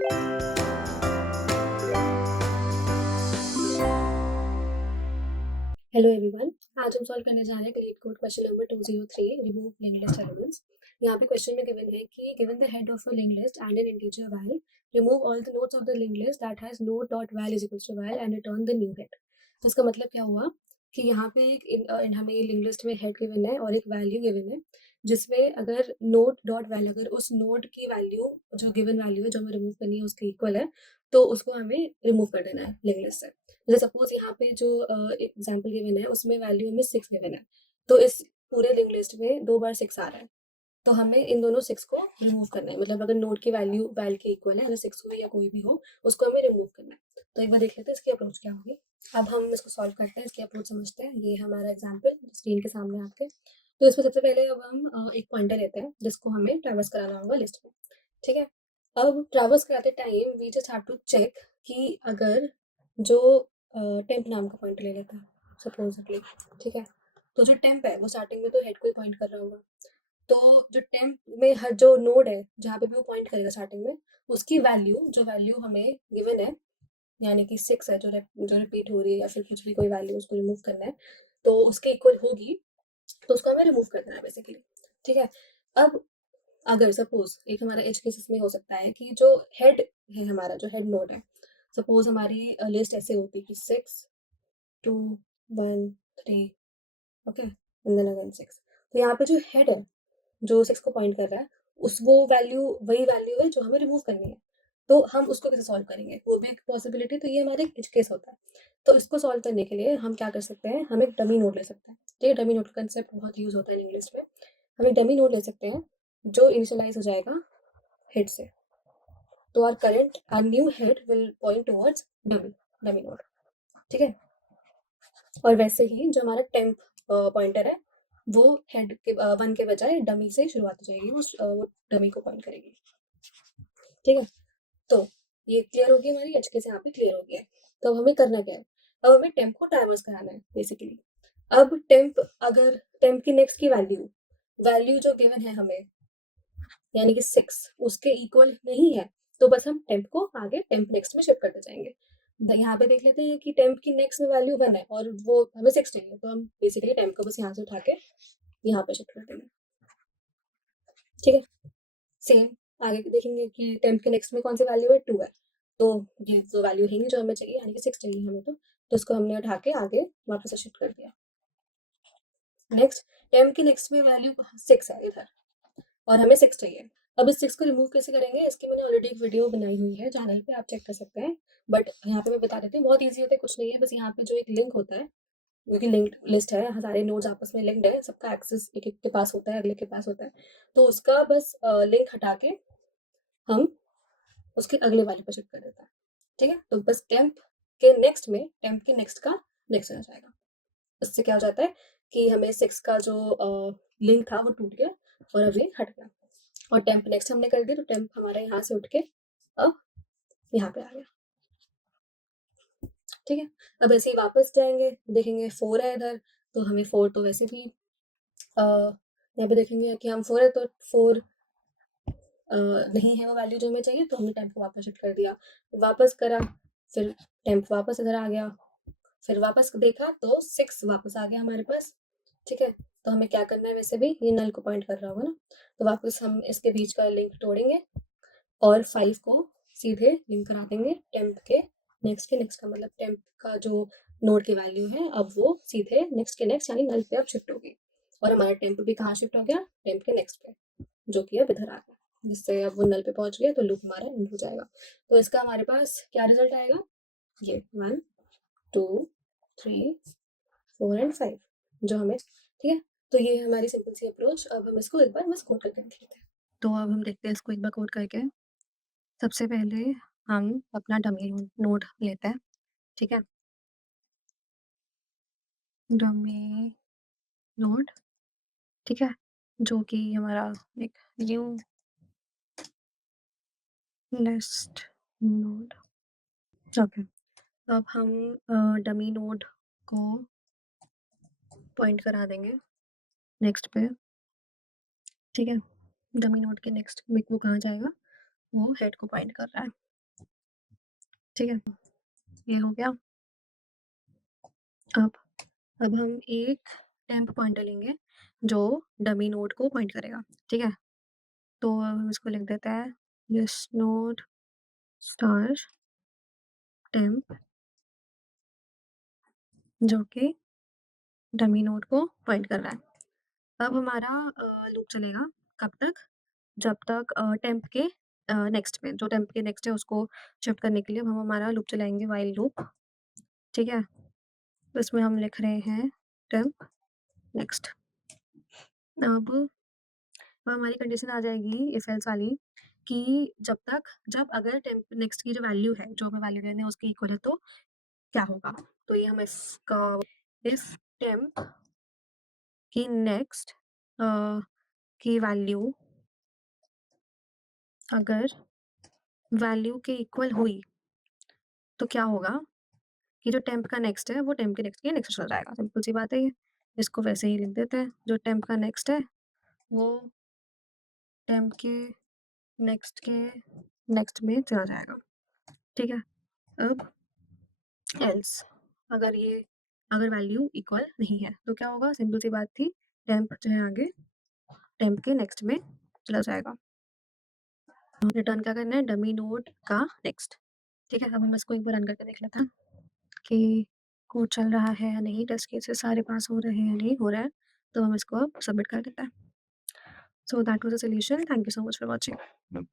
Hello everyone. आज हम solve करने जा रहे हैं create code question number 203 remove link list elements. यहाँ पे क्वेश्चन में गिवन है कि given the head of a link list and an integer val, remove all the nodes of the link list that has node dot val is equals to val and return the new head. इसका मतलब क्या हुआ कि यहाँ पे हमें link list में head given है और एक वैल्यू गिवन है, जिसमें अगर नोड डॉट वैल अगर उस नोड की वैल्यू जो गिवन वैल्यू है जो हमें रिमूव करनी है उसके इक्वल है, तो उसको हमें रिमूव कर देना है लिंक लिस्ट से। जैसे सपोज यहाँ पे जो एक एग्जांपल गिवन है उसमें वैल्यू हमें 6 गिवन है, तो इस पूरे लिंक लिस्ट में 2 बार 6 आ रहा है, तो हमें इन दोनों 6 को रिमूव करना है। मतलब अगर नोड की वैल्यू वैल के इक्वल है, अगर 6 हो या कोई भी हो, उसको हमें रिमूव करना है। तो एक बार देख लेते हैं इसकी अप्रोच क्या होगी। अब हम इसको सॉल्व करते हैं, इसकी अप्रोच समझते हैं। ये हमारा एग्जाम्पल स्क्रीन के सामने आपके। तो इसमें सबसे पहले अब हम एक पॉइंटर लेते हैं जिसको हमें ट्रैवर्स कराना होगा लिस्ट में। ठीक है। अब ट्रैवर्स कराते time we just have to check कि अगर जो टेम्प नाम का पॉइंटर ले लेता है सपोजली। ठीक है। तो जो टेम्प है वो स्टार्टिंग में तो हेड को ही पॉइंट कर रहा होगा, तो जो टेम्प में हर जो नोड है जहाँ पे भी वो पॉइंट करेगा स्टार्टिंग में, उसकी वैल्यू जो वैल्यू हमें गिवन है, यानी कि 6 है जो रिपीट हो रही है, या फिर कुछ भी कोई वैल्यू उसको रिमूव करना है, तो उसके इक्वल होगी, तो उसको हमें रिमूव कर देना है बेसिकली। ठीक है। अब अगर सपोज एक हमारा एज केस इसमें हो सकता है कि जो हेड है, हमारा जो हेड नोड है, सपोज हमारी लिस्ट ऐसे होती कि 6 2 1 3, ओके, एंड देन अगेन 6। तो यहाँ पे जो हेड है जो 6 को पॉइंट कर रहा है, उस वो वैल्यू वही वैल्यू है जो हमें रिमूव करनी है। तो हम उसको कैसे सॉल्व करेंगे, वो भी एक पॉसिबिलिटी। तो ये हमारे एज केस होता है। तो इसको सॉल्व करने के लिए हम क्या कर सकते हैं, हम एक डमी नोड ले सकते हैं। ठीक है। डमी नोड का कंसेप्ट बहुत यूज होता है इंग्लिश में। हम एक डमी नोड ले सकते हैं जो इनिशियलाइज हो जाएगा हेड से। तो our new head will point towards dummy dummy node. ठीक है। और वैसे ही जो हमारा टेम्प पॉइंटर है, वो हेड के 1 के बजाय डमी से शुरुआत हो जाएगी, वो डमी को पॉइंट करेगी। ठीक है। तो ये क्लियर होगी, हमारी एच के से यहाँ पे क्लियर हो गया है। तो अब हमें करना क्या है, अब हमें टेम्प को ट्रैवर्स कराना है बेसिकली। अब टेम्प, अगर टेम्प की नेक्स्ट की वैल्यू वैल्यू जो गिवन है हमें, यानी कि 6, उसके इक्वल नहीं है, तो बस हम टेम्प को आगे टेम्प नेक्स्ट में शिफ्ट करते जाएंगे। यहाँ पे देख लेते हैं कि टेम्प की नेक्स्ट में वैल्यू 1 है और वो हमें 6 चाहिए, तो हम बेसिकली टेम्प को बस यहाँ से उठा के यहाँ पे शिफ्ट कर देंगे। ठीक है। सेम आगे देखेंगे कि टेम्प के नेक्स्ट में कौन सी वैल्यू है, 2 है, तो ये जो वैल्यू है जो हमें चाहिए, यानी कि 6 चाहिए हमें, तो इसको हमने उठा के आगे वापस से शिफ्ट कर दिया। नेक्स्ट, टेम्प की नेक्स्ट में वैल्यू 6 है इधर और हमें 6 चाहिए। अब इस 6 को रिमूव कैसे करेंगे, इसकी मैंने ऑलरेडी एक वीडियो बनाई हुई है चैनल पे, आप चेक कर सकते हैं। बट यहाँ पे मैं बता देती हूँ, बहुत ईजी होता है, कुछ नहीं है। बस यहाँ पे जो एक लिंक होता है, क्योंकि लिंक्ड लिस्ट है, सारे नोड्स आपस में लिंक्ड है, सबका एक्सेस एक एक के पास होता है, अगले के पास होता है, तो उसका बस लिंक हटा के हम उसके अगले वाले पर शिफ्ट कर देता है। ठीक है। तो बस टेम्प के नेक्स्ट का नेक्स्ट आ जाएगा। इससे क्या हो जाता है कि हमें 6 का जो लिंक था वो टूट गया और अब ये हट गया, और टेम्प नेक्स्ट हमने कर दिया, तो टेम्प हमारा यहाँ से उठ के अब यहाँ पे आ गया। ठीक है। अब ऐसे ही वापस जाएंगे, देखेंगे 4 है इधर, तो हमें 4 तो वैसे भी यहाँ पे देखेंगे कि हम 4 है, तो 4 नहीं है वो वैल्यू जो हमें चाहिए, तो हमने टेम्प को वापस शिफ्ट कर दिया, वापस करा, फिर टेम्प वापस इधर आ गया, फिर वापस देखा तो 6 वापस आ गया हमारे पास। ठीक है। तो हमें क्या करना है, वैसे भी ये नल को पॉइंट कर रहा होगा ना, तो वापस हम इसके बीच का लिंक तोड़ेंगे और 5 को सीधे लिंक करा देंगे टेम्प के नेक्स्ट का, मतलब टेम्प का जो नोड की वैल्यू है अब वो सीधे नेक्स्ट के नेक्स्ट यानी नल पे अब शिफ्ट होगी, और हमारा टेम्प भी कहाँ शिफ्ट हो गया, टेम्प के नेक्स्ट पे, जो कि अब इधर आ गया, जिससे अब वो नल पे पहुंच गया, तो लूप हमारा एंड हो जाएगा। तो इसका हमारे पास क्या रिजल्ट आएगा, ये 1 2 3 4 एंड 5 जो हमें। ठीक है। तो ये है हमारी सिंपल सी अप्रोच। अब हम इसको एक बार बस कोड करके देख लेते हैं। तो अब हम देखते हैं इसको एक बार कोड करके। सबसे पहले हम अपना डमी नोड लेते हैं। ठीक है। डमी नोड, ठीक है, जो कि हमारा एक न्यू लिस्ट नोड। ओके। अब हम डमी नोड को पॉइंट करा देंगे नेक्स्ट पे। ठीक है। डमी नोड के नेक्स्ट में वो कहाँ जाएगा, वो हेड को पॉइंट कर रहा है। ठीक है, ये हो गया। अब अब हम एक टेम्प पॉइंटर लेंगे जो डमी नोड को पॉइंट करेगा, ठीक है? तो हम इसको लिख देते हैं दिस नोड स्टार टेम्प, जो कि डमी नोड को पॉइंट कर रहा है। अब हमारा लूप चलेगा कब तक? जब तक टेम्प के नेक्स्ट में, जो टेम्प के नेक्स्ट है उसको शिफ्ट करने के लिए हम हमारा लूप चलाएँगे व्हाइल लूप, ठीक है? तो इसमें हम लिख रहे हैं टेम्प नेक्स्ट। अब हमारी कंडीशन आ जाएगी इफ एल्स वाली कि जब अगर टेम्प नेक्स्ट की जो वैल्यू है, जो हमें वैल्यू देनी है उसके इक्वल है तो क्या होगा? तो ये हम इसका इफ टेम्प की नेक्स्ट अ, की वैल्यू अगर वैल्यू के इक्वल हुई तो क्या होगा कि जो टेम्प का नेक्स्ट है वो टेम्प के नेक्स्ट के नेक्स्ट चला जाएगा। सिंपल सी बात है ये। इसको वैसे ही लिख देते हैं। जो टेम्प का नेक्स्ट है वो टेम्प के नेक्स्ट में चला जाएगा। ठीक है? अब एल्स अगर वैल्यू इक्वल नहीं है तो क्या होगा? सिंपल सी बात थी। टेम्प जो है आगे टेम्प के नेक्स्ट में चला जाएगा। रिटर्न क्या करना है? डमी नोड का नेक्स्ट। ठीक है? अब हम इसको एक बार रन करके देख लेते हैं कि कोड चल रहा है या नहीं, टेस्ट केसेस सारे पास हो रहे हैं या नहीं हो रहा है। तो हम इसको अब सबमिट कर देते हैं। So that was the solution. Thank you so much for watching.